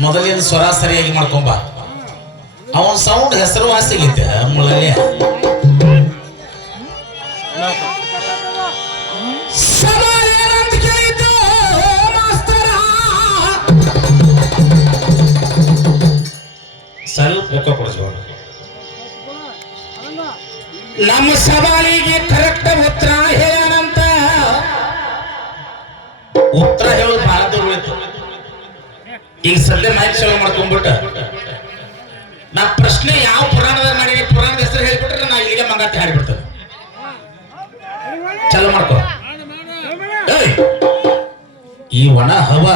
ಮೊದಲಿನ ಸ್ವರ ಸರಿಯಾಗಿ ಮಾಡ್ಕೊಂಬ. ಅವನ್ ಸೌಂಡ್ ಹೆಸರುವಾಸಿಗೈತೆ ಮುಳಲೆ ಸ್ವಲ್ಪ ಕೊಡಿಸ್ಬೇಡ ನಮ್ಮ ಸವಾಲಿಗೆ ಕರೆಕ್ಟ್ ಉತ್ತರ ಹೇಳಂತ ಉತ್ತರ ಹೇಳೋದು ಬಹಳ ಉಳಿತು ಈಗ ಸದ್ಯ ಮೈಕ್ ಚಾಲು ಮಾಡ್ಕೊಂಡ್ಬಿಟ್ಟ ನಾ ಪ್ರಶ್ನೆ ಯಾವ ಪುರಾಣದಾಗ ಮಾಡಿ ಪುರಾಣದ ಹೆಸರು ಹೇಳ್ಬಿಟ್ರೆ ನಾ ಇಲ್ಲಿಗೆ ಮಂಗಾತಿ ಹಾಡಿಬಿಡ್ತೇನೆ. ಚಾಲು ಮಾಡ್ಕೋ! ಈ ಒಣ ಹವಾ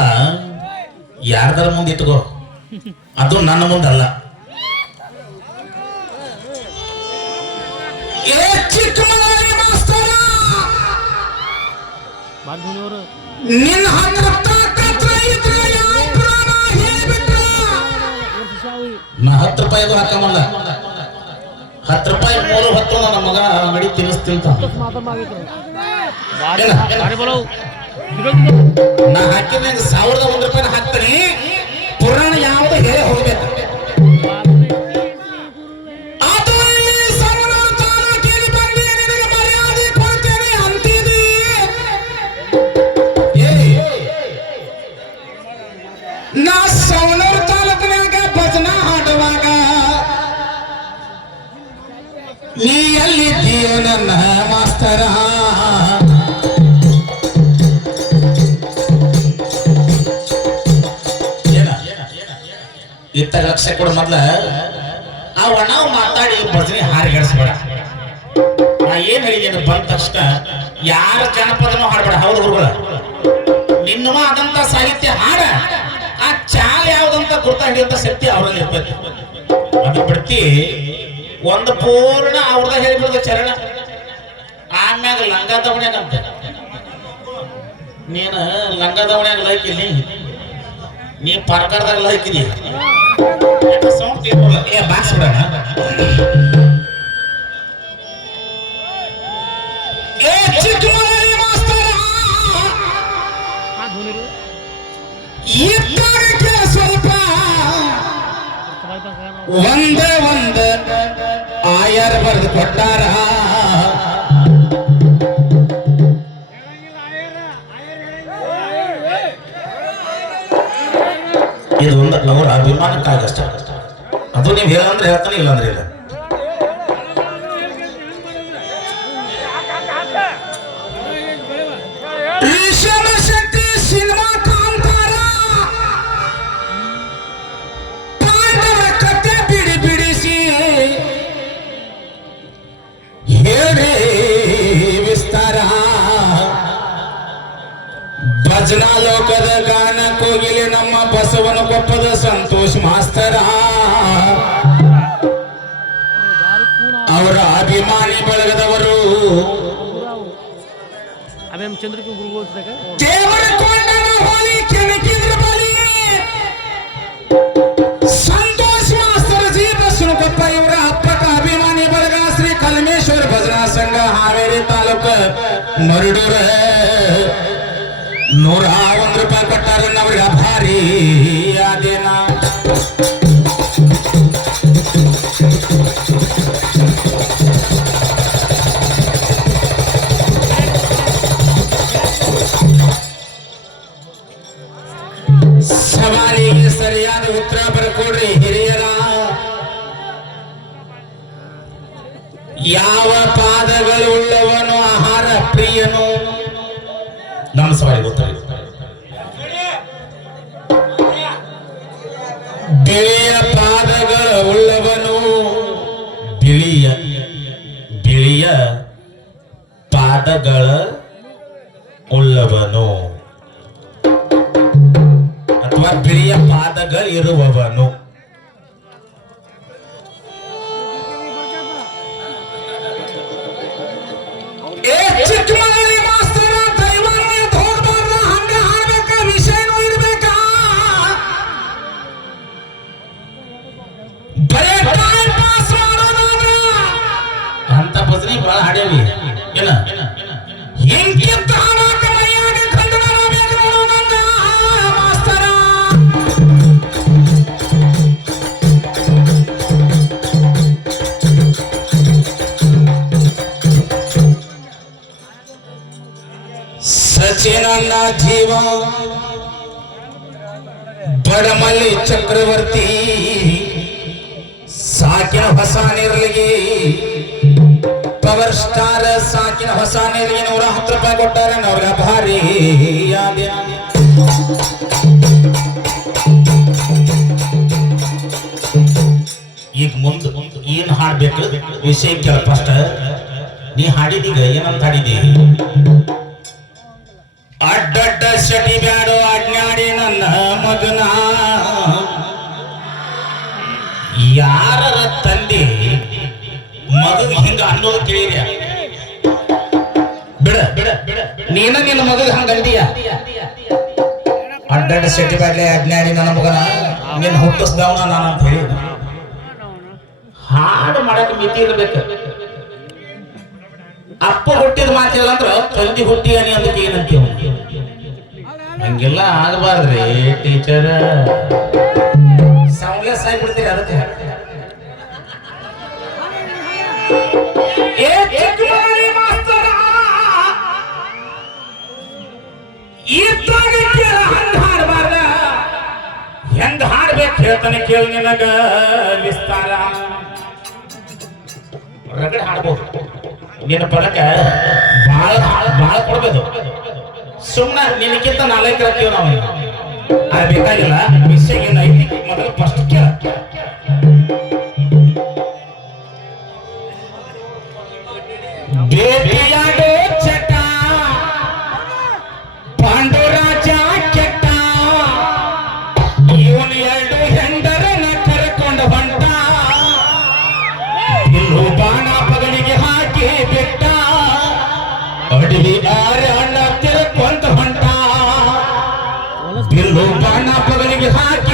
ಯಾರ್ದಾರ ಮುಂದೆ ಇಟ್ಕೋ ಅದು ನನ್ನ ಮುಂದಲ್ಲ. ನಾ ಹತ್ತು ರೂಪಾಯಿದು ಹಾಕಮಲ್ಲ ಹತ್ತು ರೂಪಾಯಿ ಮೂರು ಹತ್ತು ನನ್ನ ಮಗ ಮಡಿ ತಿನ್ನಿಸ್ತಿಂತ ನಾ ಹಾಕಿದ ಲಕ್ಷ ಕೊಡ ಮೊದ್ಲ. ಆ ನಾವು ಮಾತಾಡಿ ಭಜನೆ ಹಾರಿಗಡಿಸ್ಬೇಡ ನಾ ಏನ್ ಹೇಳಿದ್ದೇನೆ ಬಂದ ತಕ್ಷಣ ಯಾರ ಜನಪದನೂ ಹಾಡ್ಬೇಡ. ಹೌದು ಗುರುಗಳ. ನಿನ್ನವ ಆದಂತ ಸಾಹಿತ್ಯ ಹಾಡ. ಆ ಚಾಲ್ ಯಾವ್ದಂತ ಗುರ್ತ ಹಿಡಿಯುವಂತ ಶಕ್ತಿ ಅವರಲ್ಲಿ ಇರ್ತೈತಿ. ಅದು ಬಿಡ್ತಿ ಒಂದು ಪೂರ್ಣ ಅವ್ರದ ಹೇಳಿಬಿಡ್ದ ಚರಣ. ಆಮ್ಯಾಗ ಲಂಗ ದವಣ್ಯಾಗಂತ ನೀನು ಲಂಗ ದವಣ್ಯಾಗ ಲೈಕ್ ಇಲ್ಲಿ. ನೀ ಪರ್ಕರ್ದಾಗ ಹಾಕಿದಿ ಏ ಬಾಕ್ಸ್ ಬಿಡಣ. ಸ್ವಲ್ಪ ಒಂದ ಒಂದ ಆಯರ್ ಬರೆದು ಕೊಟ್ಟಾರ. ಅವರ ಅಭಿಮಾನಕ್ಕಾಗಷ್ಟ ಅದು ನೀವು ಹೇಳಂದ್ರೆ ಹೇಳ್ತಾನೆ ಇಲ್ಲ. ಅಂದ್ರೆ ಇಲ್ಲ ಭಜನಾ ಲೋಕದ ಗಾನ ಕೋಗಿಲೆ ನಮ್ಮ ಬಸವನ ಕೊಪ್ಪದ ಸಂತೋಷ್ ಮಾಸ್ತರ. ಅವರ ಅಭಿಮಾನಿ ಬಳಗದವರು. ದೇವರ ಕೊಂಡನ ಹೋಲಿ ಕೆಣಕಿದ್ರ ಬಲಿ ಸಂತೋಷ್ ಮಾಸ್ತರ್ ಜಿ ಬಸವನಕೊಪ್ಪ ಇವರ ಅಪ್ಪಟ ಅಭಿಮಾನಿ ಬಳಗ ಶ್ರೀ ಕಲ್ಮೇಶ್ವರ ಭಜನಾ ಸಂಘ ಹಾವೇರಿ ತಾಲೂಕ ಮರಡೂರ. ನೂರ ಒಂದು ರೂಪಾಯಿ ಕೊಟ್ಟಾರ ಯಾವ ಪಾದಗಳು ಉಳ್ಳವನು ಆಹಾರ ಪ್ರಿಯನು? ನಮ್ಮ ಸವಾರಿ ಗೊತ್ತಾಗ ಬಿಳಿಯ ಪಾದಗಳ ಉಳ್ಳವನು ಬಿಳಿಯ ಬಿಳಿಯ ಪಾದಗಳ ಉಳ್ಳವನು. ಅಥವಾ ಬಿಳಿಯ ಪಾದಗಳಿರುವವನು. ಸಚಿನನ್ನ ಜೀವ. ಬಡಮಲ್ಲಿ ಚಕ್ರವರ್ತಿ, ಸಾಕಿನ ಹೊಸ ನಿರ್ಲಿಗೆ. ಪವರ್ ಸ್ಟಾರ್ ಸಾಕಿನ ಹೊಸ ನಿರ್ಲಿಗೆ ನೂರ ಹತ್ತು ರೂಪಾಯಿ ಕೊಟ್ಟಾರೆ ಅವ್ರಿಗೆ ಭಾರಿ. ಈಗ ಮುಂದೆ ಏನ್ ಹಾಡ್ಬೇಕು? ವಿಷಯ ಕೇಳ ನೀ ಹಾಡಿದೀಗ, ಏನಂತ ಹಾಡಿದಿ? ಅಡ್ಡಡ್ಡ ಶಟಿ ಬ್ಯಾಡೋ ಅಡ್ನಾಡಿ ನನ್ನ ಮಗನ. ಯಾರ ತಂದೆ ಮಗು ಹಿಂಗ ಅನ್ನೋದು ಕೇಳಿದ್ಯ ಬಿಡ ಬಿಡ ಬಿಡ. ನೀನ ನಿನ್ನ ಮಗ ಹಂಗಂದೀಯ ಅಡ್ಡಡ್ಡ ಶೆಟ್ಟಿ ಬ್ಯಾಡ್ಲೆ ಅಜ್ಞಾನಿ ನನ್ನ ಮಗನ. ನೀನ್ ಹುಟ್ಟಿಸ್ದವನ ನಾನು ಅಂತ ಹೇಳಿ. ಹಾಡು ಮಾಡಕ್ ಮಿತಿ ಇರ್ಬೇಕು. ಅಪ್ಪ ಹುಟ್ಟಿದ ಮಾತಿಲ್ಲ ಅಂದ್ರೆ ತಂದಿ ಹುಟ್ಟಿ ಅನಿ ಅದಕ್ಕೆ ಏನಂತೀವ ಹಂಗೆಲ್ಲ ಆಗಬಾರ್ದ್ರಿ ಟೀಚರ್ ಸೌಂಡ್ಲೆಸ್ ಆಗಿಬಿಡ್ತೀರಿ ಅದಕ್ಕೆ. ಹೆಂಗ ಹಾಡ್ಬೇಕು ಹೇಳ್ತಾನೆ ಕೇಳಿ ನಿನಗ, ವಿಸ್ತಾರ. ರಗಡೆ ಹಾಡ್ಬೋದು. ನಿನ್ನ ಪದಕ ಬಾಳ ಬಾಳ ಕೊಡ್ಬೇಕು. ಸುಮ್ಮನೆ ನಿನಕ್ಕಿಂತ ನಾಲ್ಕು ಇರ್ತೀವಿ ನಾವು ಅದು ಬೇಕಾಗಿಲ್ಲ. ವಿಷಯ ಏನೈತಿ ಮೊದಲು ಫಸ್ಟ್ ಕೇಳ. ಕೆಟ್ಟ. ಎರಡು ಬಾಣ ಪಗಲಿಗೆ ಹಾಕಿ ಬಿಟ್ಟ. ಅಡವಿ ಆರೆ ತಿರ್ಕೊಂತ ಬಿಲ್ಲು ಬಾಣ ಪಗಲಿಗೆ ಹಾಕಿ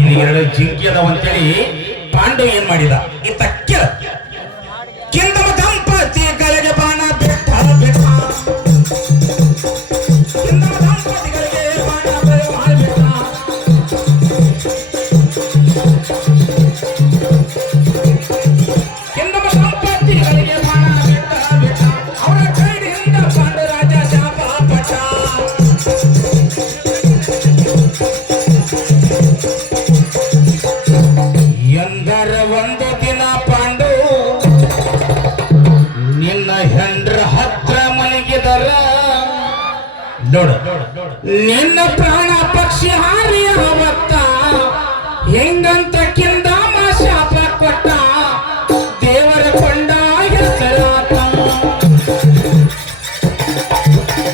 ಇಲ್ಲಿ ಎರಡು ಜಿಂಕಿ ಅದಾವ ಅಂತೇಳಿ ಪಾಂಡು ಏನ್ ಮಾಡಿದ? ಇತ್ತ ಕೇಳ. ನೋಡು. ನಿನ್ನ ಪ್ರಾಣ ಪಕ್ಷಿ ಹಾರಿ ಹೋಗತ್ತ ಹೆಂಗಂತ